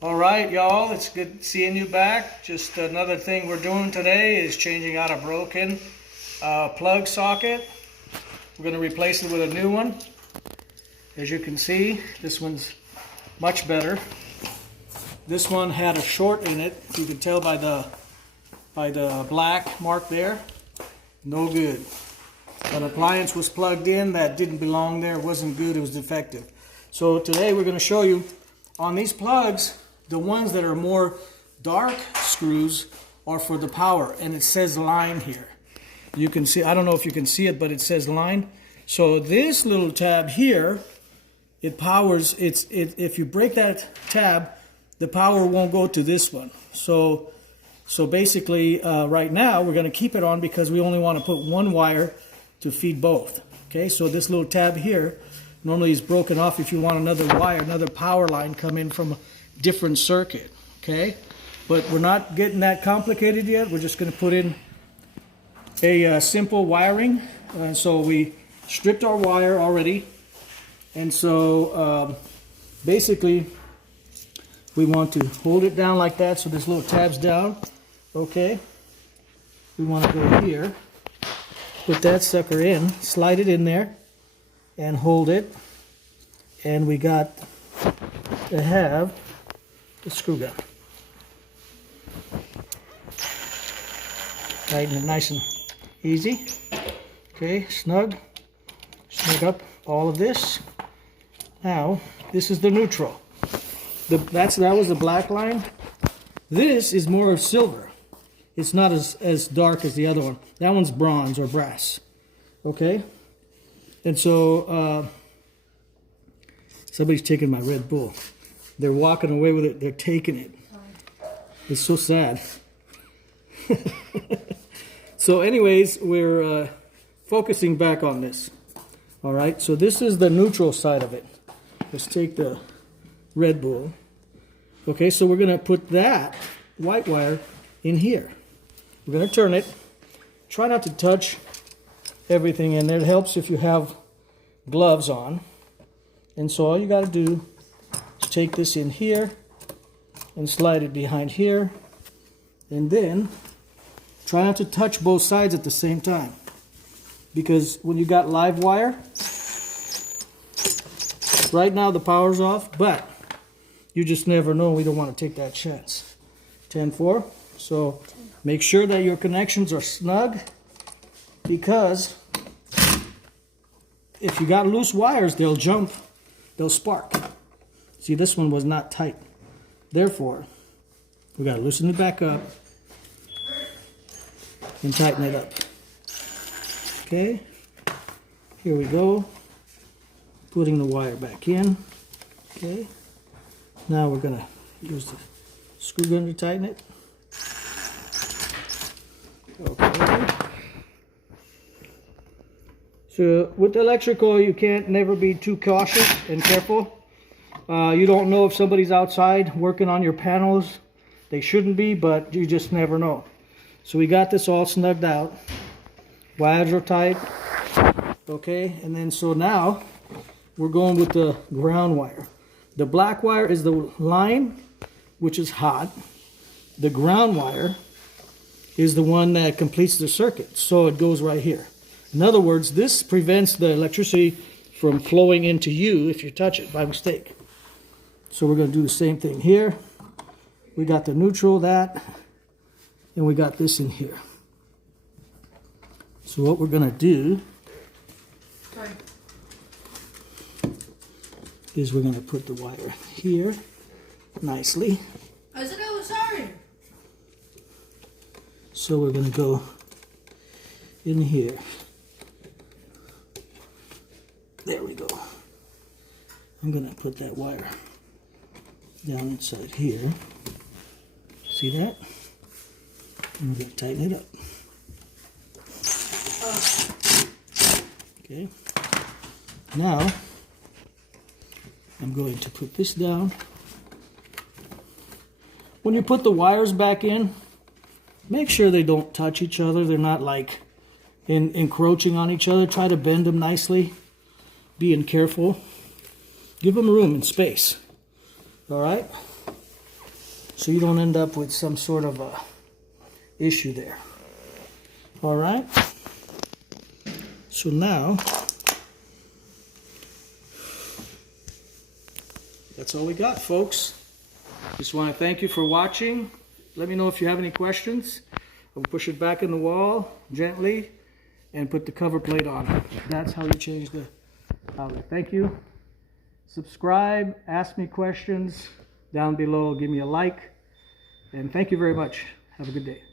All right, y'all, it's good seeing you back. Just another thing we're doing today is changing out a broken plug socket. We're going to replace it with a new one. As you can see, this one's much better. This one had a short in it. You can tell by the black mark there. No good. An appliance was plugged in that didn't belong there. It wasn't good. It was defective. So today we're going to show you on these plugs, the ones that are more dark screws are for the power, and it says line here. You can see, I don't know if you can see it, but it says line. So this little tab here, it powers, if you break that tab, the power won't go to this one. So basically, right now, we're going to keep it on because we only want to put one wire to feed both. Okay, so this little tab here normally is broken off if you want another wire, another power line come in from a different circuit. Okay, but we're not getting that complicated yet. We're just going to put in a simple wiring. So we stripped our wire already. And so basically, we want to hold it down like that so this little tab's down. Okay, we want to go here, put that sucker in, slide it in there, and hold it. And we got to have the screw gun. Tighten it nice and easy. Okay, snug up all of this. Now, this is the neutral. That was the black line. This is more of silver. It's not as dark as the other one. That one's bronze or brass. Okay? And so, somebody's taking my Red Bull. They're walking away with it. They're taking it. It's so sad. So anyways, we're focusing back on this. All right? So this is the neutral side of it. Let's take the Red Bull. Okay, so we're going to put that white wire in here. We're going to turn it. Try not to touch everything in there. It helps if you have gloves on. And so all you got to do is take this in here and slide it behind here. And then try not to touch both sides at the same time. Because when you got live wire, right now the power's off, but you just never know. We don't want to take that chance. 10-4. So make sure that your connections are snug, because if you got loose wires, they'll jump, they'll spark. See, this one was not tight. Therefore, we got to loosen it back up and tighten it up. Okay, here we go. Putting the wire back in. Okay. Now we're going to use the screw gun to tighten it. Okay. So with electrical, you can't never be too cautious and careful. You don't know if somebody's outside working on your panels. They shouldn't be, but you just never know. So we got this all snugged out. Wires are tight. Okay, and then so now we're going with the ground wire. The black wire is the line, which is hot. The ground wire is the one that completes the circuit. So it goes right here. In other words, this prevents the electricity from flowing into you if you touch it by mistake. So we're going to do the same thing here. We got the neutral, that, and we got this in here. So what we're going to do is we're going to put the wire here nicely. So we're going to go in here. There we go. I'm going to put that wire down inside here. See that? And we're going to tighten it up. Okay. Now, I'm going to put this down. When you put the wires back in, make sure they don't touch each other. They're not like encroaching on each other. Try to bend them nicely. Being careful. Give them room and space. All right? so you don't end up with some sort of a issue there. All right. So now, that's all we got, folks. Just want to thank you for watching. Let me know if you have any questions. I'll push it back in the wall gently and put the cover plate on. That's how you change the outlet. Thank you. Subscribe, ask me questions down below, give me a like, and thank you very much. Have a good day.